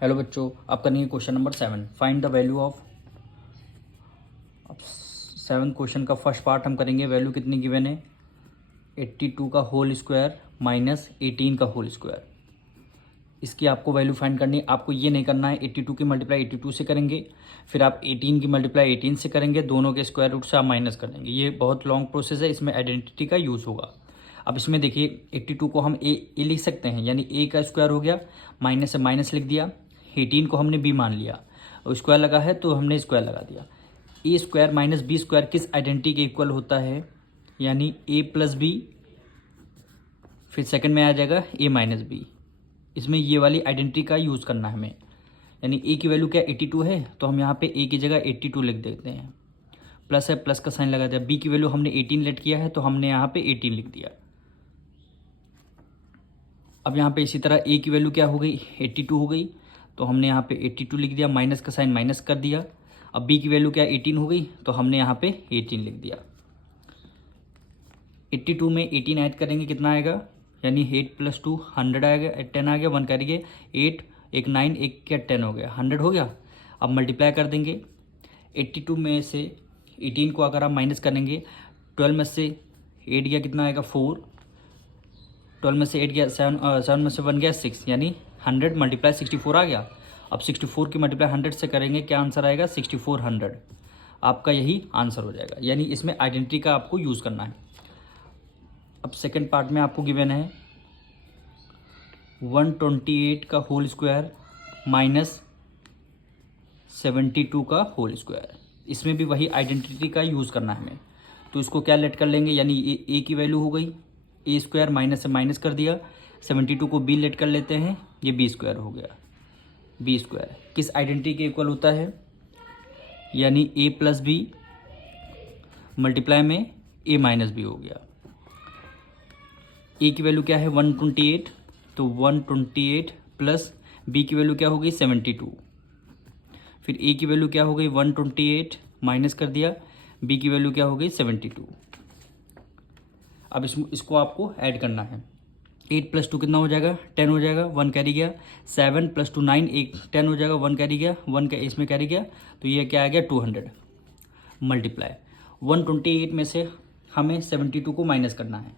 Hello बच्चों, आप करेंगे question number 7। Find the value of. अब 7 क्वेश्चन का फर्स्ट पार्ट हम करेंगे। वैल्यू कितनी गिवन है? 82 का होल स्क्वायर माइनस 18 का होल स्क्वायर। इसकी आपको वैल्यू फाइंड करनी है। आपको ये नहीं करना है 82 की मल्टीप्लाई 82 से करेंगे, फिर आप 18 की मल्टीप्लाई 18 से करेंगे, दोनों के स्क्वायर रूट से आप माइनस कर देंगे। ये बहुत लॉन्ग प्रोसेस है, इसमें आइडेंटिटी का यूज़ होगा। अब इसमें देखिए 82 को हम ए लिख सकते हैं, यानी ए का स्क्वायर हो गया, माइनस से माइनस लिख दिया। 18 को हमने बी मान लिया, स्क्वायर लगा है तो हमने स्क्वायर लगा दिया। ए स्क्वायर माइनस बी स्क्वायर किस आइडेंटिटी के इक्वल होता है? यानी ए प्लस बी, फिर सेकंड में आ जाएगा ए माइनस बी। इसमें ये वाली आइडेंटिटी का यूज़ करना है हमें। यानी ए की वैल्यू क्या 82 है, तो हम यहाँ पे ए की जगह 82 लिख देते हैं। प्लस है, प्लस का साइन लगा दिया। बी की वैल्यू हमने 18 लेट किया है, तो हमने यहाँ पे 18 लिख दिया। अब यहाँ पे इसी तरह ए की वैल्यू क्या हो गई 82 हो गई, तो हमने यहाँ पे 82 लिख दिया, माइनस का साइन माइनस कर दिया। अब बी की वैल्यू क्या 18 हो गई, तो हमने यहाँ पे 18 लिख दिया। 82 में 18 ऐड करेंगे कितना आएगा? यानी 8 + 2 100 आएगा, 10 आ गया, 1 करेंगे 8, एक 9, एक क्या 10 हो गया, 100 हो गया। अब मल्टीप्लाई कर देंगे। 82 में से 18 को अगर आप माइनस करेंगे, 12 में से 8 गया कितना आएगा 4, 12 में से 8 गया 7 में से 1 गया 6, यानी 100 × 64 आ गया। अब 64 की मल्टीप्लाई 100 से करेंगे, क्या आंसर आएगा 6400। आपका यही आंसर हो जाएगा। यानी इसमें आइडेंटिटी का आपको यूज़ करना है। अब सेकंड पार्ट में आपको गिवन है 128 का होल स्क्वायर माइनस 72 का होल स्क्वायर। इसमें भी वही आइडेंटिटी का यूज़ करना है हमें। तो इसको क्या लेट कर लेंगे, यानी ए की वैल्यू हो गई ए स्क्वायर, माइनस से माइनस कर दिया। 72 को बी लेट कर लेते हैं, ये बी स्क्वायर हो गया। बी स्क्वायर किस आइडेंटिटी के इक्वल होता है? यानी ए प्लस बी मल्टीप्लाई में ए माइनस बी हो गया। ए की वैल्यू क्या है 128, तो 128 प्लस बी की वैल्यू क्या हो गई 72। फिर ए की वैल्यू क्या हो गई 128, माइनस कर दिया, बी की वैल्यू क्या हो गई 72। अब इसको आपको ऐड करना है। 8 + 2 कितना हो जाएगा 10 हो जाएगा, 1 कैरी गया। 7 + 2 9, एक 10 हो जाएगा, 1 कैरी गया, 1 का इसमें कैरी गया, तो ये क्या आ गया 200 मल्टीप्लाई 128 में से हमें 72 को माइनस करना है।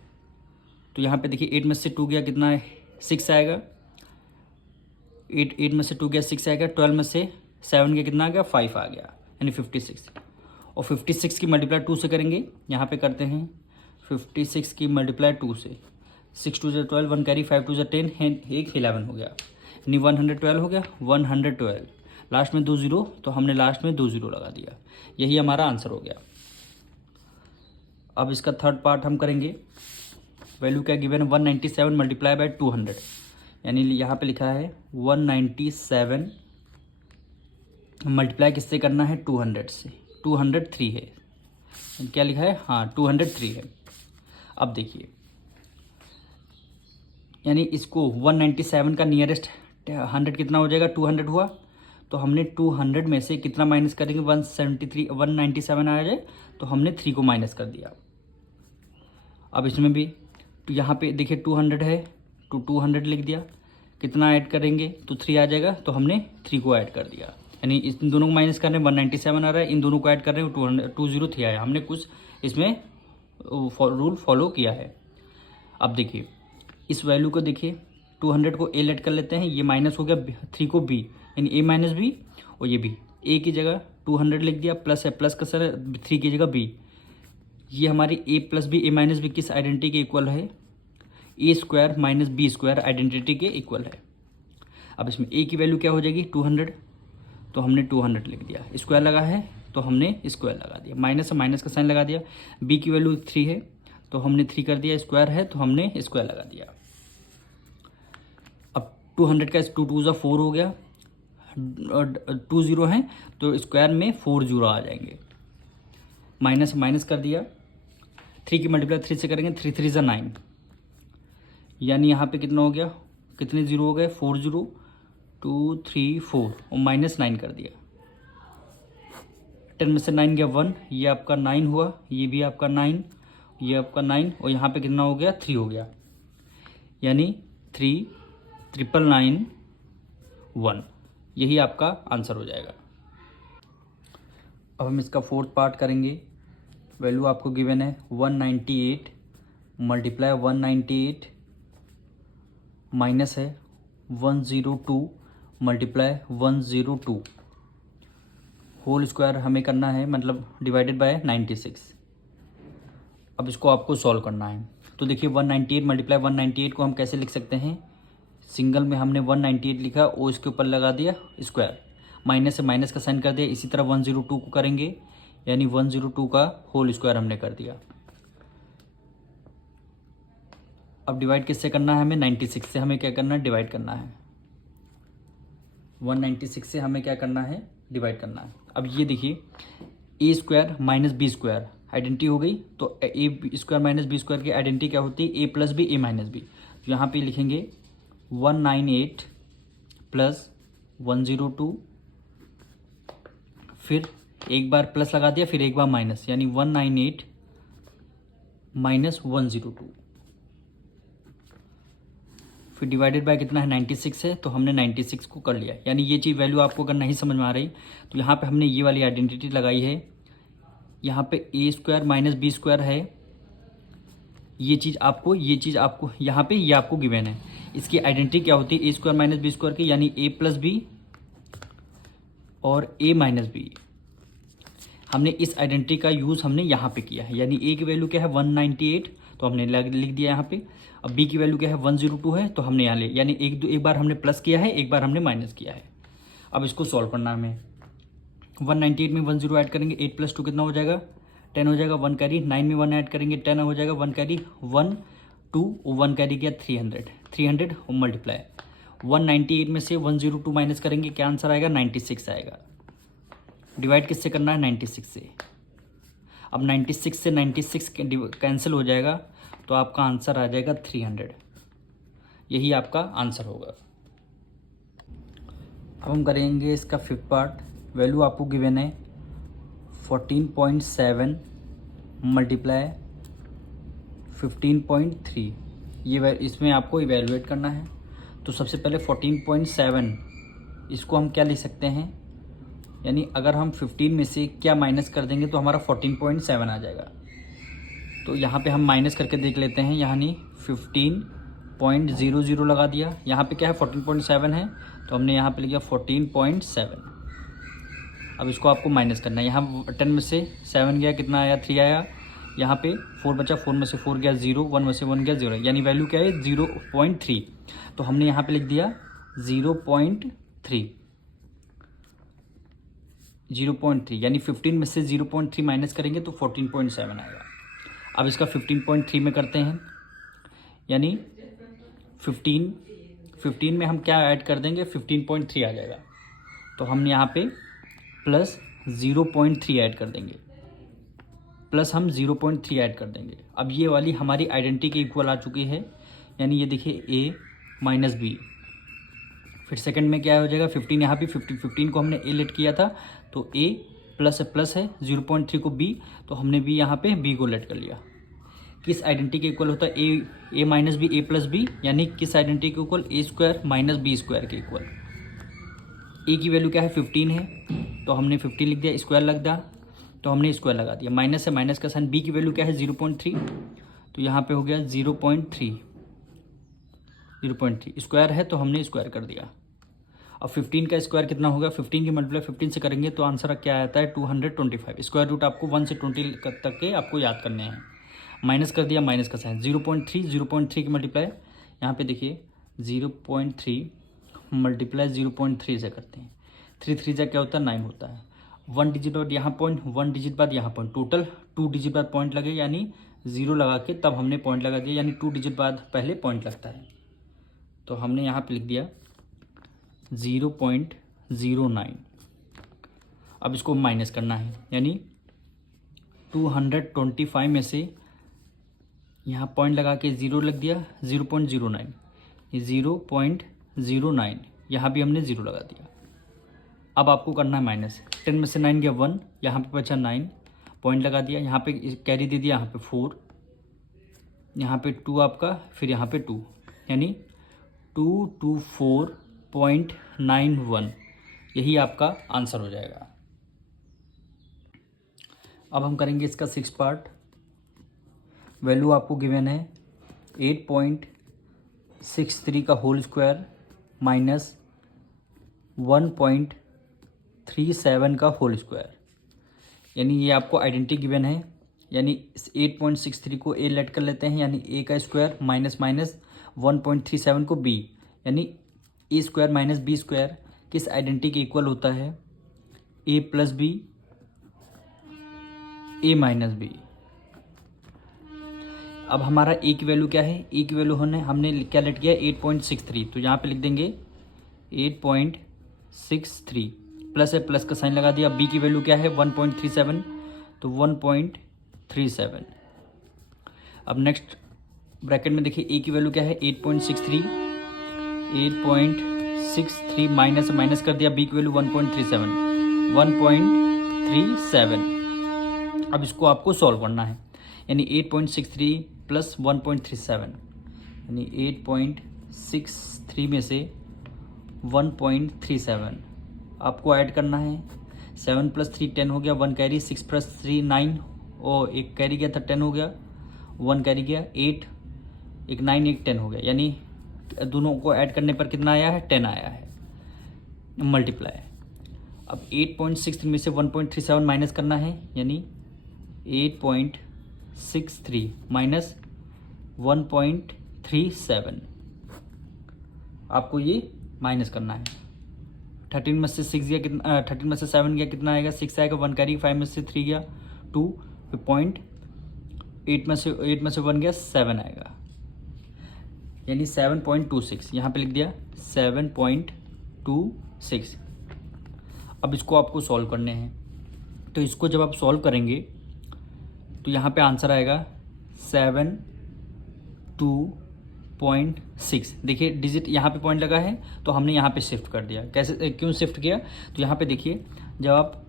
तो यहाँ पे देखिए 8 में से 2 गया कितना है 6 आएगा। 8 में से 2 गया 6 आएगा। 12 में से 7 गया कितना आ गया 5 आ गया, यानी 56। और 56 की मल्टीप्लाई 2 से करेंगे, यहाँ पे करते हैं 56 की मल्टीप्लाई 2 से। 6 × 2 = 12, 1 कैरी, 5 × 2 = 10, एक 11 हो गया, यानी 112 हो गया। 112 लास्ट में 2 0, तो हमने लास्ट में 2 0 लगा दिया। यही हमारा आंसर हो गया। अब इसका थर्ड पार्ट हम करेंगे। वैल्यू क्या गिवन है 197 मल्टीप्लाई बाय 200, यानी यहाँ पे लिखा है 197 मल्टीप्लाई किससे करना है 200 से। 203 है, क्या लिखा है, हाँ 203 है। अब देखिए, यानी इसको 197 का नियरेस्ट 100 कितना हो जाएगा 200 हुआ, तो हमने 200 में से कितना माइनस करेंगे 197 आ जाए, तो हमने 3 को माइनस कर दिया। अब इसमें भी तो यहाँ पे देखिए 200 है, तो 200 लिख दिया। कितना ऐड करेंगे तो 3 आ जाएगा, तो हमने 3 को ऐड कर दिया। यानी इन दोनों को माइनस कर रहे हैं 197 आ रहा है, इन दोनों को ऐड कर रहे हैं 203 आया। हमने कुछ इसमें रूल फॉलो किया है। अब देखिए इस वैल्यू को देखिए 200 को ए लेट कर लेते हैं, ये माइनस हो गया 3 को बी, यानी ए माइनस बी, और ये बी। ए की जगह 200 लिख दिया, प्लस है, प्लस का सर 3 की जगह बी। ये हमारी A plus B A minus B किस आइडेंटिटी के इक्वल है? A square minus B square identity के इक्वल है। अब इसमें ए की वैल्यू क्या हो जाएगी 200, तो हमने 200 लिख दिया। स्क्वायर लगा है तो हमने स्क्वायर लगा दिया, माइनस से माइनस का साइन लगा दिया। बी की वैल्यू 3 है, तो हमने 3 कर दिया। स्क्वायर है तो हमने स्क्वायर लगा दिया। अब 200 का 2 2 = 4 हो गया, 2 0 हैं तो स्क्वायर में 4 0 आ जाएंगे। माइनस माइनस कर दिया, 3 की मल्टीप्लाई 3 से करेंगे, 3 3 = 9, यानी यहाँ पे कितना हो गया, कितने जीरो हो गए 4 0 2 3 4, और -9 कर दिया। 10 में से 9 गया 1, ये आपका 9 हुआ, ये भी आपका 9, ये आपका 9, और यहाँ पे कितना हो गया 3 हो गया, यानी 3 9 9 1। यही आपका आंसर हो जाएगा। अब हम इसका फोर्थ पार्ट करेंगे। वैल्यू आपको गिवन है 198 मल्टीप्लाई 198 माइनस है 102 मल्टीप्लाई 102 होल स्क्वायर हमें करना है, मतलब डिवाइडेड बाय 96। अब इसको आपको सॉल्व करना है। तो देखिए 198 मल्टीप्लाई 198 को हम कैसे लिख सकते हैं, सिंगल में हमने 198 लिखा, ओ इसके ऊपर लगा दिया स्क्वायर, माइनस से माइनस का साइन कर दिया। इसी तरह 102 को करेंगे, यानी 102 का होल स्क्वायर हमने कर दिया। अब डिवाइड किससे करना है हमें, 96 से हमें क्या करना है, डिवाइड करना है। 196 से हमें क्या करना है, डिवाइड करना है। अब ये देखिए A square minus B square identity हो गई, तो A square minus B square की आइडेंटिटी क्या होती है, A plus B A minus B. तो यहाँ पे लिखेंगे 198 प्लस 102, फिर एक बार प्लस लगा दिया, फिर एक बार माइनस, यानी 198 माइनस 102, फिर डिवाइडेड बाय कितना है 96 है, तो हमने 96 को कर लिया। यानी ये चीज़ वैल्यू आपको अगर नहीं समझ में आ रही तो यहाँ पे हमने ये वाली आइडेंटिटी लगाई है। यहाँ पे ए स्क्वायर माइनस बी स्क्वायर है, ये चीज़ आपको यहाँ पे ये आपको गिवन है। इसकी आइडेंटिटी क्या होती है, A square minus B square की, यानी ए प्लस बी और ए माइनस बी। हमने इस आइडेंटिटी का यूज़ हमने यहाँ पे किया है, यानी ए की वैल्यू क्या है 198, तो हमने लिख दिया यहाँ पे। अब बी की वैल्यू क्या है 102 है, तो हमने यहाँ ले, यानी एक बार हमने प्लस किया है, एक बार हमने माइनस किया है। अब इसको सॉल्व करना है हमें। 198 में 10 ऐड करेंगे, 8 प्लस 2 कितना हो जाएगा 10 हो जाएगा, 1 कैरी, 9 में 1 ऐड करेंगे 10 हो जाएगा, 1 कैरी 1 2 1 कैरी किया 300 मल्टीप्लाई 198 में से 102 माइनस करेंगे, क्या आंसर आएगा 96 आएगा। डिवाइड किससे करना है 96 से। अब 96 से 96 कैंसिल हो जाएगा, तो आपका आंसर आ जाएगा 300। यही आपका आंसर होगा। अब हम करेंगे इसका फिफ्थ पार्ट। वैल्यू आपको गिवन है 14.7 मल्टीप्लाई 15.3। ये इसमें आपको इवेलुएट करना है। तो सबसे पहले 14.7 इसको हम क्या लिख सकते हैं, यानी अगर हम 15 में से क्या माइनस कर देंगे तो हमारा 14.7 आ जाएगा। तो यहाँ पे हम माइनस करके देख लेते हैं, यानी 15.00 लगा दिया। यहाँ पे क्या है 14.7 है, तो हमने यहाँ पे लिखा 14.7। अब इसको आपको माइनस करना है। यहाँ 10 में से 7 गया, कितना आया 3 आया। यहाँ पे 4 बचा, 4 में से 4 गया 0, 1 में से 1 गया 0, यानी वैल्यू क्या है 0.3। तो हमने यहाँ पे लिख दिया 0.3, यानी 15 में से 0.3 माइनस करेंगे तो 14.7 आएगा। अब इसका 15.3 में करते हैं, यानी 15 में हम क्या ऐड कर देंगे 15.3 आ जाएगा। तो हम यहाँ पे प्लस 0.3 ऐड कर देंगे, हम 0.3 ऐड कर देंगे। अब ये वाली हमारी आइडेंटिटी के इक्वल आ चुकी है, यानी ये देखिए a माइनस बी। फिर सेकंड में क्या हो जाएगा 15, यहाँ पे 15 को हमने a लेट किया था, तो a प्लस है 0.3 को b, तो हमने भी यहाँ पे b को लेट कर लिया। किस आइडेंटिटी के इक्वल होता है a minus B a plus B, यानी किस आइडेंटिटी के equal a square minus B square के इक्वल। a की वैल्यू क्या है 15 है, तो हमने 15 लिख दिया, स्क्वायर लग दिया तो हमने स्क्वायर लगा दिया। माइनस से माइनस का साइन, b की वैल्यू क्या है 0.3, तो यहाँ पे हो गया 0.3 स्क्वायर है, तो हमने स्क्वायर कर दिया। अब 15 का स्क्वायर कितना होगा, 15 की मल्टीप्लाई 15 से करेंगे तो आंसर क्या आता है 225। स्क्वायर रूट आपको 1 से 20 तक के आपको याद करने हैं। माइनस कर दिया, माइनस का साइन 0.3 की मल्टीप्लाई, यहाँ पे देखिए 0.3 मल्टीप्लाई 0.3 से करते हैं, 3 से क्या होता है 9 होता है। 1 डिजिट बाद यहाँ पॉइंट, 1 डिजिट बाद यहाँ पॉइंट, टोटल 2 डिजिट बाद पॉइंट लगे, यानी 0 लगा के तब हमने पॉइंट लगा दिया, यानी 2 डिजिट बाद पहले पॉइंट लगता है। तो हमने यहाँ पे लिख दिया 0.09। अब इसको माइनस करना है, यानी 225 में से यहाँ पॉइंट लगा के 0 लग दिया, 0.09, 0.09, यहाँ भी हमने 0 लगा दिया। अब आपको करना है माइनस, 10 में से 9 गया 1, यहाँ पे बचा 9, पॉइंट लगा दिया, यहाँ पे कैरी दे दिया, यहाँ पे 4, यहाँ पे 2 आपका, फिर यहाँ पे 2, यानी 224.91, यही आपका आंसर हो जाएगा। अब हम करेंगे इसका 6 पार्ट। वैल्यू आपको गिवन है 8.63 का होल स्क्वायर माइनस 1.37 का होल स्क्वायर, यानी ये आपको आइडेंटिटी गिवन है। यानी इस 8.63 को ए लेट कर लेते हैं, यानी ए का स्क्वायर माइनस 1.37 को बी, यानी ए स्क्वायर माइनस बी स्क्वायर किस आइडेंटिटी के इक्वल होता है? A plus B, A minus B. अब हमारा ए की वैल्यू क्या है? ए की वैल्यू हमने क्या लेट किया? 8.63, तो यहाँ पे लिख देंगे 8.63 प्लस है, प्लस का साइन लगा दिया। बी की वैल्यू क्या है? 1.37, तो 1.37। अब नेक्स्ट ब्रैकेट में देखिए ए की वैल्यू क्या है? 8.63 माइनस कर दिया। बी की वैल्यू 1.37। अब इसको आपको सॉल्व करना है, यानी 8.63 प्लस 1.37, यानी 8.63 में से 1.37 आपको ऐड करना है। 7 प्लस 3 10 हो गया, 1 कैरी, 6 प्लस 3 9, और एक कैरी गया था 10 हो गया, 1 कैरी गया 8, एक 9 एक 10 हो गया, यानी दोनों को ऐड करने पर कितना आया है? 10 आया है, मल्टीप्लाई। अब 8.63 में से 1.37 माइनस करना है, यानी 8.63 माइनस 1.37 आपको ये माइनस करना है। 13 में से 6 गया कितना? 13 में से 7 गया कितना आएगा? 6 आएगा। 1 कैरी, 5 में से 3 गया 2, फिर पॉइंट 8 में से 1 गया 7 आएगा, यानी 7.26। यहाँ पे लिख दिया 7.26। अब इसको आपको सॉल्व करने हैं, तो इसको जब आप सॉल्व करेंगे तो यहाँ पे आंसर आएगा 72.6। देखिए डिजिट यहाँ पे पॉइंट लगा है, तो हमने यहाँ पे शिफ्ट कर दिया। कैसे, क्यों शिफ्ट किया? तो यहाँ पे देखिए, जब आप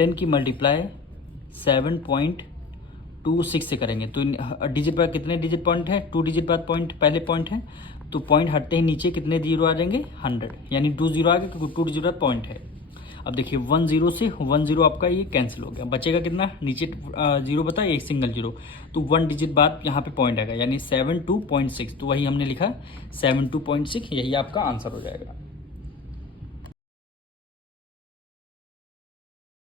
10 की मल्टीप्लाई 7.26 से करेंगे तो डिजिट बाद कितने डिजिट पॉइंट है? 2 डिजिट बाद पॉइंट पहले पॉइंट है, तो पॉइंट हटते ही नीचे कितने जीरो आ जाएंगे? 100, यानी 2 जीरो आ गए क्योंकि 2 डिजिट बाद पॉइंट है। अब देखिए 1 0 से 1 0 आपका ये कैंसिल हो गया, बचेगा कितना? नीचे 0 बता, एक सिंगल जीरो, तो 1 डिजिट बाद यहाँ पे पॉइंट आएगा, यानी 72.6, तो वही हमने लिखा 72.6, यही आपका आंसर हो जाएगा।